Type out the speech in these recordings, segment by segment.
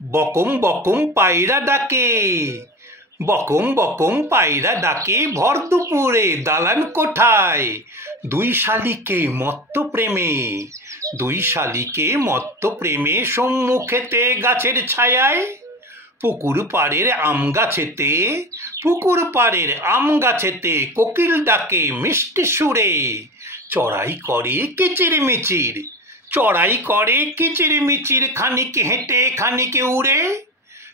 বকম বকম পায়রা ডাকে, বকম বকম পায়রা ডাকে ভর দুপুরে দালান কোঠায়। দুই শালিকে মত্ত প্রেমে, দুই শালিকে মত্ত প্রেমে সম্মুখেতে গাছের ছায়ায়। পুকুর পাড়ের আম গাছেতে, পুকুর পাড়ের আম গাছেতে কোকিল ডাকে মিষ্টি সুরে। চড়াই করে কিচির মিচির, চড়াই করে কিচির মিচির, খানিক হেঁটে খানিক উড়ে।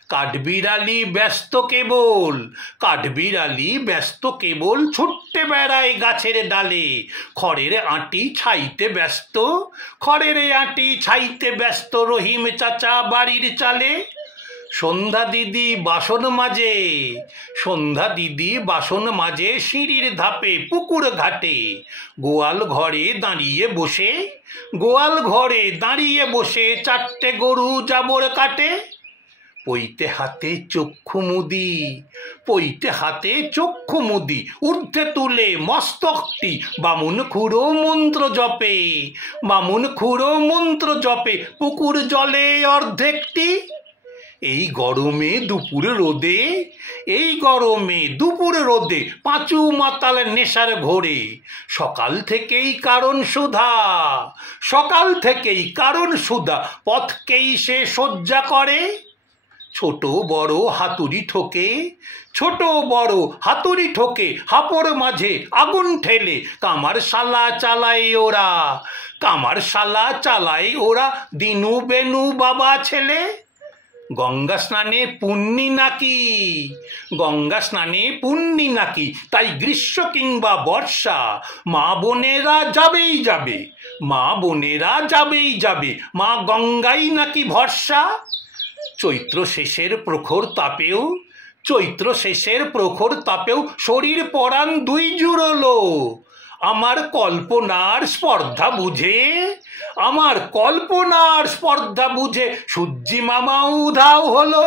কাঠবিড়ালি ব্যস্ত কেবল, কাঠবিড়ালি ব্যস্ত কেবল ছুটতে বেড়ায় গাছের ডালে। খড়ের আঁটি ছাইতে ব্যস্ত, খড়ের আঁটি ছাইতে ব্যস্ত রহিম চাচা বাড়ির চালে। সন্ধ্যা দিদি বাসন মাজে, সন্ধ্যা দিদি বাসন মাজে সিঁড়ির ধাপে পুকুর ঘাটে। গোয়াল ঘরে দাঁড়িয়ে বসে, গোয়াল ঘরে দাঁড়িয়ে বসে চারটে গরু জাবর কাটে। পইতে হাতে চক্ষু মুদি, পইতে হাতে চক্ষু মুদি, ঊর্ধ্বে তুলে মস্তকটি বামুন খুঁড়ো মন্ত্র জপে, বামুন খুঁড়ো মন্ত্র জপে পুকুর জলে অর্ধেকটি। এই গরমে দুপুর রোদে, এই গরমে দুপুর রোদে পাঁচু মাতাল নেশার ঘোরে। সকাল থেকেই কারণ সুধা, সকাল থেকেই কারণ সুধা, পথকেই সে সজ্জা করে। ছোট বড় হাতুড়ি ঠোকে, ছোট বড় হাতুড়ি ঠোকে, হাপড় মাঝে আগুন ঠেলে কামার শালা চালায় ওরা, কামার শালা চালায় ওরা দিনু বেনু বাবা ছেলে। গঙ্গা স্নানে পুণ্যি নাকি, গঙ্গা স্নানে পুণ্যি নাকি, তাই গ্রীষ্ম কিংবা বর্ষা মা বোনেরা যাবেই যাবে, মা বোনেরা যাবেই যাবে, মা গঙ্গাই নাকি ভরসা। চৈত্র শেষের প্রখর তাপেও, চৈত্র শেষের প্রখর তাপেও শরীর পরাণ দুই জুড়লো। আমার কল্পনার স্পর্ধা বুঝে, আমার কল্পনার স্পর্ধা বুঝে সূর্যি মামা উধাও হলো।